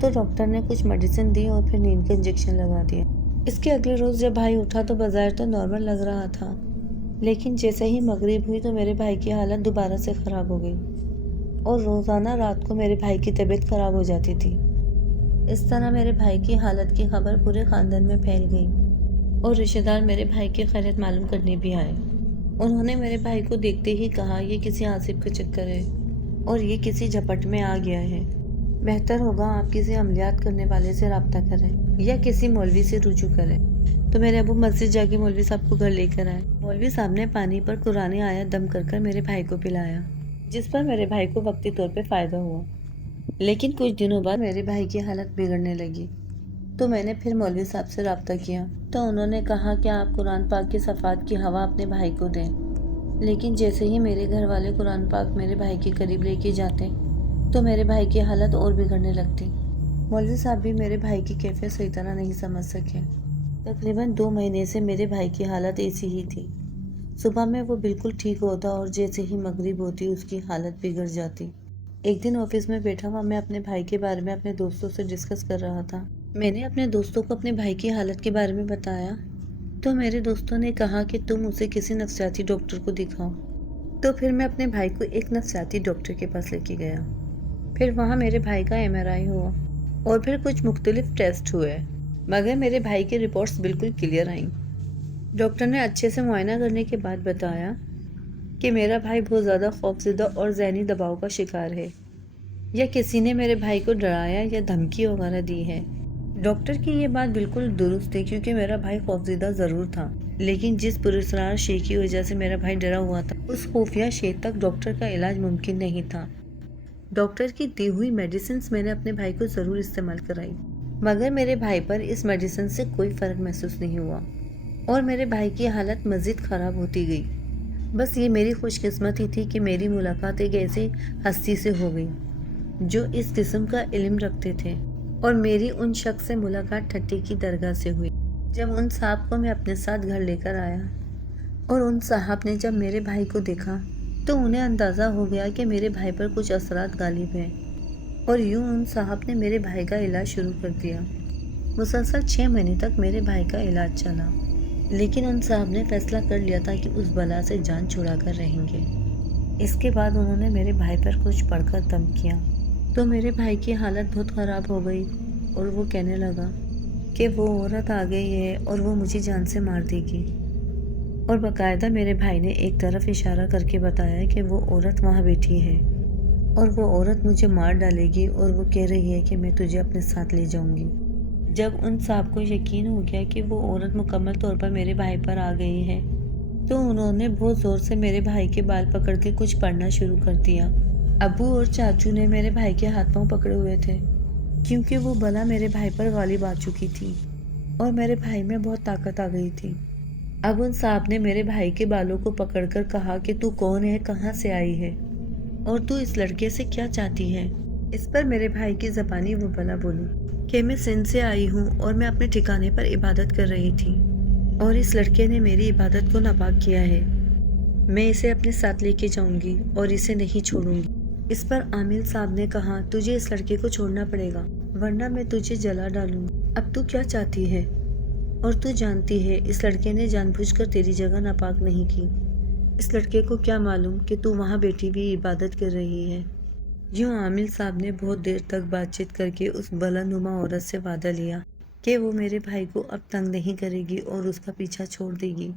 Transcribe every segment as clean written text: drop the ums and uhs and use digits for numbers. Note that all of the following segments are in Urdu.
تو ڈاکٹر نے کچھ میڈیسن دی اور پھر نیند کا انجیکشن لگا دیا۔ اس کے اگلے روز جب بھائی اٹھا تو بظاہر تو نارمل لگ رہا تھا، لیکن جیسے ہی مغرب ہوئی تو میرے بھائی کی حالت دوبارہ سے خراب ہو گئی اور روزانہ رات کو میرے بھائی کی طبیعت خراب ہو جاتی تھی۔ اس طرح میرے بھائی کی حالت کی خبر پورے خاندان میں پھیل گئی اور رشتہ دار میرے بھائی کی خیریت معلوم کرنے بھی آئے۔ انہوں نے میرے بھائی کو دیکھتے ہی کہا، یہ کسی عاصف کا چکر ہے اور یہ کسی جھپٹ میں آ گیا ہے۔ بہتر ہوگا آپ کسی عملیات کرنے والے سے رابطہ کریں یا کسی مولوی سے رجوع کریں۔ تو میرے ابو مسجد جا کے مولوی صاحب کو گھر لے کر آئے۔ مولوی صاحب نے پانی پر قرآن آیت دم کر میرے بھائی کو پلایا، جس پر میرے بھائی کو وقتی طور پہ فائدہ ہوا۔ لیکن کچھ دنوں بعد میرے بھائی کی حالت بگڑنے لگی، تو میں نے پھر مولوی صاحب سے رابطہ کیا تو انہوں نے کہا کہ آپ قرآن پاک کی صفحات کی ہوا اپنے بھائی کو دیں۔ لیکن جیسے ہی میرے گھر والے قرآن پاک میرے بھائی کے قریب لے کے جاتے تو میرے بھائی کی حالت اور بگڑنے لگتی۔ مولوی صاحب بھی میرے بھائی کی کیفیت صحیح طرح نہیں سمجھ سکے۔ تقریباً 2 مہینے سے میرے بھائی کی حالت ایسی ہی تھی۔ صبح میں وہ بالکل ٹھیک ہوتا اور جیسے ہی مغرب ہوتی اس کی حالت بگڑ جاتی۔ ایک دن آفس میں بیٹھا ہوا میں اپنے بھائی کے بارے میں اپنے دوستوں سے ڈسکس کر رہا تھا۔ میں نے اپنے دوستوں کو اپنے بھائی کی حالت کے بارے میں بتایا تو میرے دوستوں نے کہا کہ تم اسے کسی نفسیاتی ڈاکٹر کو دکھاؤ۔ تو پھر میں اپنے بھائی کو ایک نفسیاتی ڈاکٹر کے پاس لے کے گیا۔ پھر وہاں میرے بھائی کا MRI ہوا اور پھر کچھ مختلف ٹیسٹ ہوئے، مگر میرے بھائی کی رپورٹس بالکل کلیئر آئیں۔ ڈاکٹر نے اچھے سے معائنہ کرنے کے بعد بتایا کہ میرا بھائی بہت زیادہ خوفزدہ اور ذہنی دباؤ کا شکار ہے، یا کسی نے میرے بھائی کو ڈرایا یا دھمکی وغیرہ دی ہے۔ ڈاکٹر کی یہ بات بالکل درست تھی، کیونکہ میرا بھائی خوفزدہ ضرور تھا، لیکن جس پراسرار شے کی وجہ سے میرا بھائی ڈرا ہوا تھا، اس خفیہ شے تک ڈاکٹر کا علاج ممکن نہیں تھا۔ ڈاکٹر کی دی ہوئی میڈیسنز میں نے اپنے بھائی کو ضرور استعمال کرائی، مگر میرے بھائی پر اس میڈیسن سے کوئی فرق محسوس نہیں ہوا اور میرے بھائی کی حالت مزید خراب ہوتی گئی۔ بس یہ میری خوش قسمتی تھی کہ میری ملاقات ایک ایسی ہستی سے ہو گئی جو اس قسم کا علم رکھتے تھے، اور میری ان شخص سے ملاقات ٹھٹی کی درگاہ سے ہوئی۔ جب ان صاحب کو میں اپنے ساتھ گھر لے کر آیا اور ان صاحب نے جب میرے بھائی کو دیکھا تو انہیں اندازہ ہو گیا کہ میرے بھائی پر کچھ اثرات غالب ہیں، اور یوں ان صاحب نے میرے بھائی کا علاج شروع کر دیا۔ مسلسل 6 مہینے تک میرے بھائی کا علاج چلا، لیکن ان صاحب نے فیصلہ کر لیا تھا کہ اس بلا سے جان چھڑا کر رہیں گے۔ اس کے بعد انہوں نے میرے بھائی پر کچھ پڑھ کر دم کیا تو میرے بھائی کی حالت بہت خراب ہو گئی اور وہ کہنے لگا کہ وہ عورت آ گئی ہے اور وہ مجھے جان سے مار دے گی، اور باقاعدہ میرے بھائی نے ایک طرف اشارہ کر کے بتایا کہ وہ عورت وہاں بیٹھی ہے اور وہ عورت مجھے مار ڈالے گی، اور وہ کہہ رہی ہے کہ میں تجھے اپنے ساتھ لے جاؤں گی۔ جب ان صاحب کو یقین ہو گیا کہ وہ عورت مکمل طور پر میرے بھائی پر آ گئی ہے تو انہوں نے بہت زور سے میرے بھائی کے بال پکڑ کے کچھ پڑھنا شروع کر دیا۔ ابو اور چاچو نے میرے بھائی کے ہاتھ پاؤں پکڑے ہوئے تھے، کیونکہ وہ بلا میرے بھائی پر غالب آ چکی تھی اور میرے بھائی میں بہت طاقت آ گئی تھی۔ اب ان صاحب نے میرے بھائی کے بالوں کو پکڑ کر کہا کہ تو کون ہے، کہاں سے آئی ہے اور تو اس لڑکے سے کیا چاہتی ہے؟ اس پر میرے بھائی کی زبانی وہ بلا بولی کہ میں سندھ سے آئی ہوں اور میں اپنے ٹھکانے پر عبادت کر رہی تھی، اور اس لڑکے نے میری عبادت کو ناپاک کیا ہے۔ میں اسے اپنے ساتھ لے کے جاؤں گی اور اسے نہیں چھوڑوں گی۔ اس پر عامل صاحب نے کہا، تجھے اس لڑکے کو چھوڑنا پڑے گا ورنہ میں تجھے جلا ڈالوں گا۔ اب تو کیا چاہتی ہے؟ اور تو جانتی ہے اس لڑکے نے جان بوجھ کر تیری جگہ ناپاک نہیں کی۔ اس لڑکے کو کیا معلوم کہ تو وہاں بیٹھی بھی عبادت کر رہی ہے۔ یوں عامل صاحب نے بہت دیر تک بات چیت کر کے اس بلند عورت سے وعدہ لیا کہ وہ میرے بھائی کو اب تنگ نہیں کرے گی اور اس کا پیچھا چھوڑ دے گی،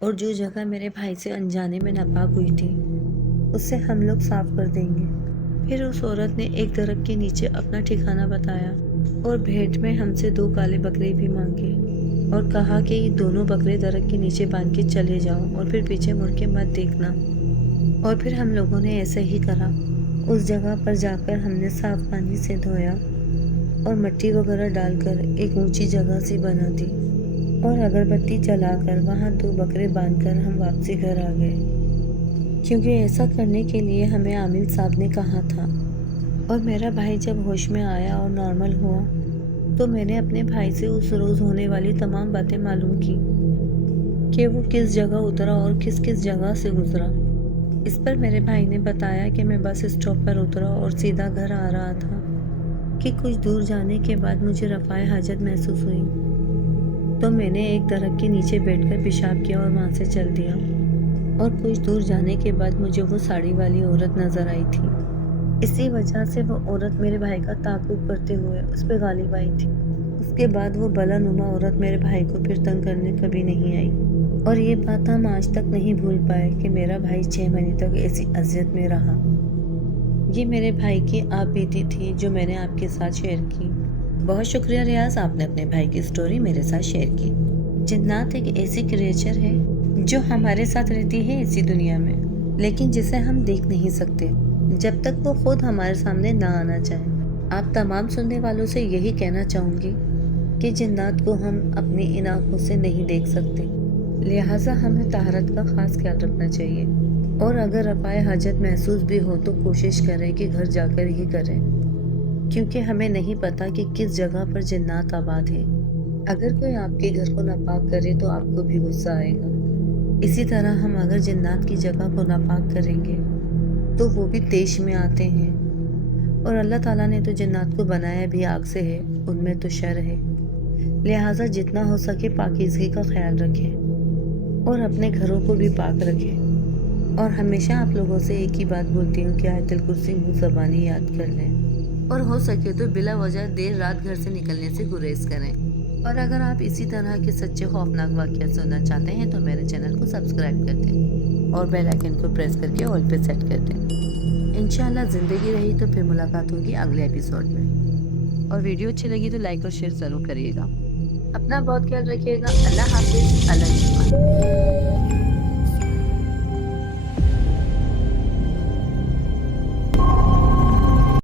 اور جو جگہ میرے بھائی سے انجانے میں ناپاک ہوئی تھی اسے ہم لوگ صاف کر دیں گے۔ پھر اس عورت نے ایک درخت کے نیچے اپنا ٹھکانہ بتایا اور بھیٹ میں ہم سے 2 کالے بکرے بھی مانگے اور کہا کہ یہ دونوں بکرے درخت کے نیچے باندھ کے چلے جاؤ اور پھر پیچھے مڑ کے مت دیکھنا۔ اور پھر ہم لوگوں نے ایسا ہی کرا۔ اس جگہ پر جا کر ہم نے صاف پانی سے دھویا اور مٹی وغیرہ ڈال کر ایک اونچی جگہ سی بنا دی اور اگربتی جلا کر وہاں 2 بکرے باندھ کر ہم واپسی گھر آ گئے، کیونکہ ایسا کرنے کے لیے ہمیں عامل صاحب نے کہا تھا۔ اور میرا بھائی جب ہوش میں آیا اور نارمل ہوا تو میں نے اپنے بھائی سے اس روز ہونے والی تمام باتیں معلوم کی کہ وہ کس جگہ اترا اور کس کس جگہ سے گزرا۔ اس پر میرے بھائی نے بتایا کہ میں بس اسٹاپ پر اترا اور سیدھا گھر آ رہا تھا کہ کچھ دور جانے کے بعد مجھے رفع حاجت محسوس ہوئی تو میں نے ایک درخت کے نیچے بیٹھ کر پیشاب کیا اور وہاں سے چل دیا، اور کچھ دور جانے کے بعد مجھے وہ ساڑی والی عورت نظر آئی تھی۔ اسی وجہ سے وہ عورت میرے بھائی کا تعاقب کرتے ہوئے اس پہ غالب آئی تھی۔ اس کے بعد وہ بلا نما عورت میرے بھائی کو پھر تنگ کرنے کبھی نہیں آئی، اور یہ بات ہم آج تک نہیں بھول پائے کہ میرا بھائی 6 مہینے تک ایسی اذیت میں رہا۔ یہ میرے بھائی کی آپ بیتی تھی جو میں نے آپ کے ساتھ شیئر کی۔ بہت شکریہ ریاض، آپ نے اپنے بھائی کی سٹوری میرے ساتھ شیئر کی۔ جنات ایک ایسی کریچر ہے جو ہمارے ساتھ رہتی ہے اسی دنیا میں، لیکن جسے ہم دیکھ نہیں سکتے جب تک وہ خود ہمارے سامنے نہ آنا چاہے۔ آپ تمام سننے والوں سے یہی کہنا چاہوں گی کہ جنات کو ہم اپنی ان آنکھوں سے نہیں دیکھ سکتے، لہٰذا ہمیں طہارت کا خاص خیال رکھنا چاہیے، اور اگر رفع حاجت محسوس بھی ہو تو کوشش کریں کہ گھر جا کر ہی کریں، کیونکہ ہمیں نہیں پتا کہ کس جگہ پر جنات آباد ہیں۔ اگر کوئی آپ کے گھر کو ناپاک کرے تو آپ کو بھی غصہ آئے گا، اسی طرح ہم اگر جنات کی جگہ کو ناپاک کریں گے تو وہ بھی طیش میں آتے ہیں، اور اللہ تعالیٰ نے تو جنات کو بنایا بھی آگ سے ہے، ان میں تو شر ہے، لہٰذا جتنا ہو سکے پاکیزگی کا خیال رکھیں اور اپنے گھروں کو بھی پاک رکھیں۔ اور ہمیشہ آپ لوگوں سے ایک ہی بات بولتی ہوں کہ آیت الکرسی منہ زبانی یاد کر لیں، اور ہو سکے تو بلا وجہ دیر رات گھر سے نکلنے سے گریز کریں۔ اور اگر آپ اسی طرح کے سچے خوفناک واقعات سننا چاہتے ہیں تو میرے چینل کو سبسکرائب کر دیں اور بیل آئیکن کو پریس کر کے آل پہ سیٹ کر دیں۔ انشاءاللہ زندگی رہی تو پھر ملاقات ہوگی اگلے ایپیسوڈ میں، اور ویڈیو اچھی لگی تو لائک اور شیئر ضرور کریے گا۔ اپنا بہت خیال رکھیے گا۔ اللہ حافظ، اللہ نگہبان۔